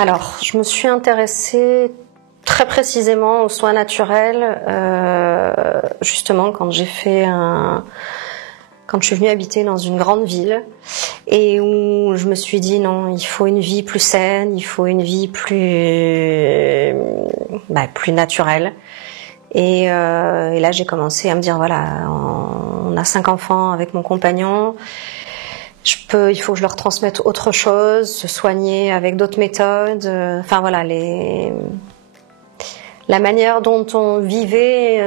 Alors, je me suis intéressée très précisément aux soins naturels, justement quand je suis venue habiter dans une grande ville et où je me suis dit non, il faut une vie plus saine, il faut une vie plus naturelle. Et là, j'ai commencé à me dire voilà, on a 5 enfants avec mon compagnon. Il faut que je leur transmette autre chose, se soigner avec d'autres méthodes. Enfin voilà, la manière dont on vivait,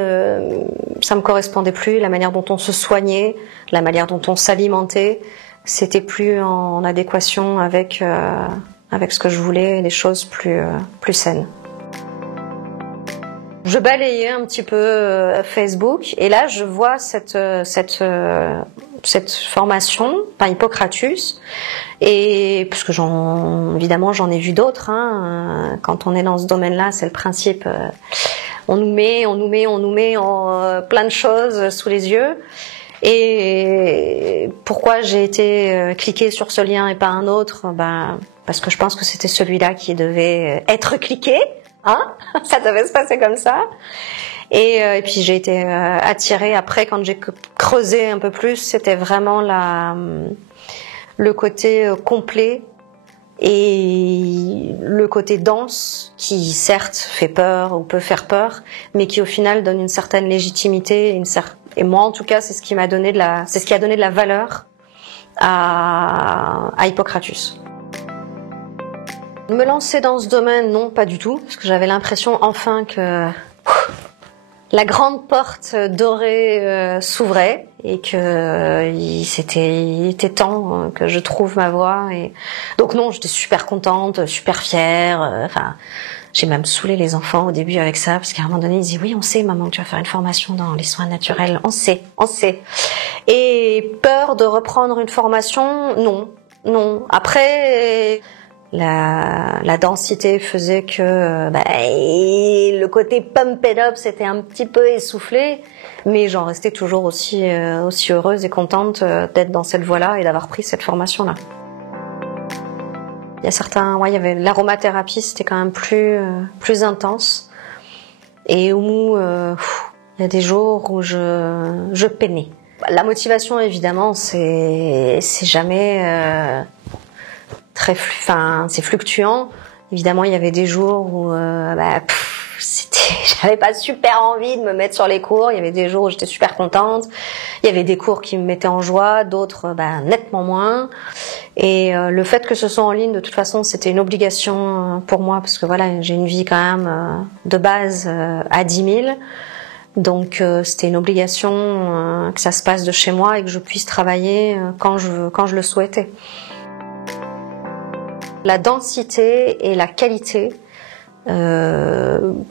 ça me correspondait plus. La manière dont on se soignait, la manière dont on s'alimentait, c'était plus en adéquation avec ce que je voulais, des choses plus saines. Je balayais un petit peu Facebook et là je vois cette formation, Hippocratus, et parce que évidemment j'en ai vu d'autres. Quand on est dans ce domaine-là, c'est le principe. On nous met plein de choses sous les yeux. Et pourquoi j'ai été cliquer sur ce lien et pas un autre? Parce que je pense que c'était celui-là qui devait être cliqué. Ça devait se passer comme ça. Et puis j'ai été attirée après quand j'ai creusé un peu plus, c'était vraiment le côté complet et le côté dense qui certes fait peur ou peut faire peur, mais qui au final donne une certaine légitimité, et moi en tout cas c'est ce qui a donné de la valeur à Hippocratus. Me lancer dans ce domaine, non, pas du tout, parce que j'avais l'impression enfin que la grande porte dorée s'ouvrait et que il était temps que je trouve ma voie. Et donc non, j'étais super contente, super fière. J'ai même saoulé les enfants au début avec ça, parce qu'à un moment donné, ils disaient oui, on sait, maman, que tu vas faire une formation dans les soins naturels. On sait. Et peur de reprendre une formation, non. Après. La densité faisait que le côté pump it up c'était un petit peu essoufflé, mais j'en restais toujours aussi heureuse et contente d'être dans cette voie-là et d'avoir pris cette formation-là. Il y avait l'aromathérapie, c'était quand même plus intense, et où il y a des jours où je peinais. La motivation évidemment c'est jamais c'est fluctuant. Évidemment, il y avait des jours où j'avais pas super envie de me mettre sur les cours. Il y avait des jours où j'étais super contente. Il y avait des cours qui me mettaient en joie, d'autres nettement moins. Et le fait que ce soit en ligne, de toute façon, c'était une obligation pour moi, parce que voilà, j'ai une vie quand même de base à 10 000. Donc c'était une obligation que ça se passe de chez moi et que je puisse travailler quand je le souhaitais. La densité et la qualité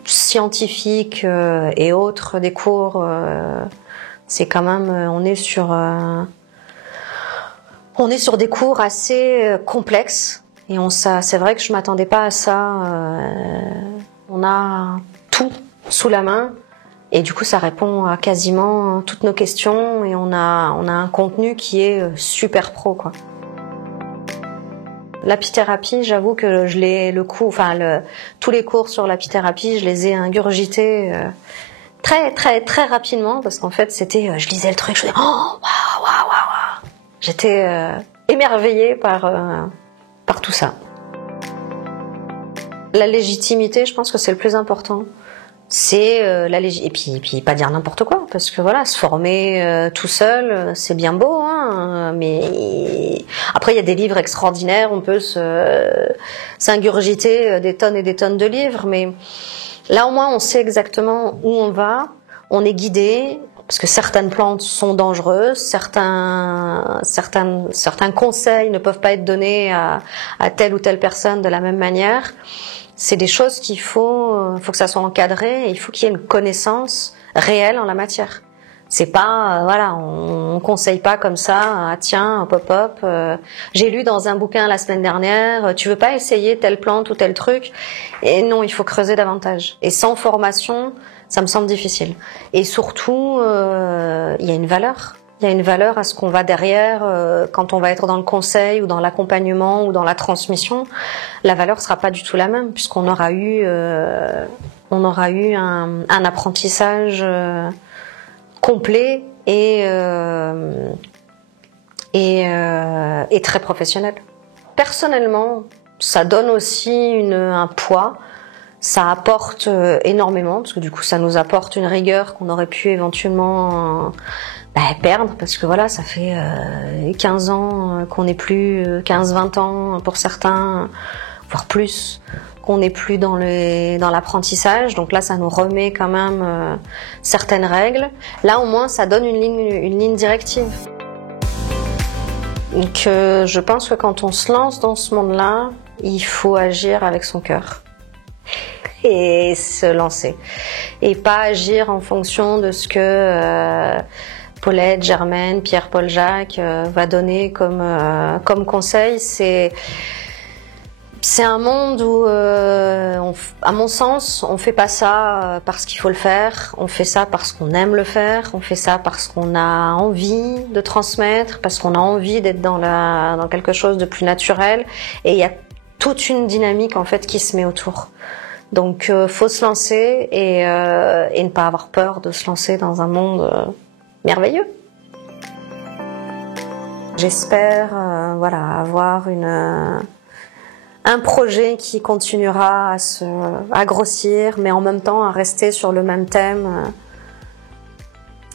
scientifique et autres des cours, c'est quand même on est sur des cours assez complexes et c'est vrai que je m'attendais pas à ça. On a tout sous la main et du coup ça répond à quasiment toutes nos questions et on a un contenu qui est super pro quoi. L'apithérapie, j'avoue que tous les cours sur l'apithérapie, je les ai ingurgités très très très rapidement parce qu'en fait c'était, je lisais le truc, je disais oh waouh, j'étais émerveillée par tout ça. La légitimité, je pense que c'est le plus important. C'est et puis pas dire n'importe quoi, parce que voilà, se former tout seul, c'est bien beau, mais après il y a des livres extraordinaires, on peut s'ingurgiter des tonnes et des tonnes de livres, mais là au moins on sait exactement où on va, on est guidé, parce que certaines plantes sont dangereuses, certains conseils ne peuvent pas être donnés à telle ou telle personne de la même manière. C'est des choses qu'il faut que ça soit encadré et il faut qu'il y ait une connaissance réelle en la matière. C'est pas on conseille pas comme ça, tiens, hop, j'ai lu dans un bouquin la semaine dernière, tu veux pas essayer telle plante ou tel truc? Et non, il faut creuser davantage. Et sans formation, ça me semble difficile. Et surtout, il y a une valeur. Il y a une valeur à ce qu'on va derrière quand on va être dans le conseil ou dans l'accompagnement ou dans la transmission. La valeur sera pas du tout la même puisqu'on aura eu un apprentissage complet et très professionnel. Personnellement, ça donne aussi un poids. Ça apporte énormément parce que du coup ça nous apporte une rigueur qu'on aurait pu éventuellement perdre parce que voilà, ça fait 15 ans qu'on n'est plus 15-20 ans pour certains, voire plus, qu'on n'est plus dans l'apprentissage. Donc là ça nous remet quand même certaines règles. Là au moins ça donne une ligne directive. Donc je pense que quand on se lance dans ce monde-là, il faut agir avec son cœur. Et se lancer. Et pas agir en fonction de ce que Paulette, Germaine, Pierre, Paul, Jacques va donner comme conseil. C'est un monde où, à mon sens, on fait pas ça parce qu'il faut le faire. On fait ça parce qu'on aime le faire. On fait ça parce qu'on a envie de transmettre, parce qu'on a envie d'être dans quelque chose de plus naturel. Et il y a toute une dynamique en fait qui se met autour. Donc faut se lancer et ne pas avoir peur de se lancer dans un monde merveilleux. J'espère avoir un projet qui continuera à grossir, mais en même temps à rester sur le même thème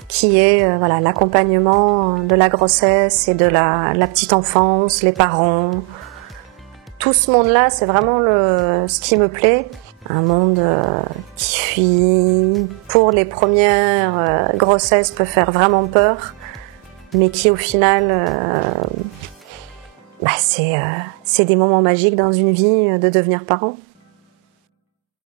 qui est l'accompagnement de la grossesse et de la petite enfance, les parents. Tout ce monde-là, c'est vraiment ce qui me plaît. Un monde qui, pour les premières grossesses, peut faire vraiment peur, mais qui, au final, c'est des moments magiques dans une vie de devenir parent.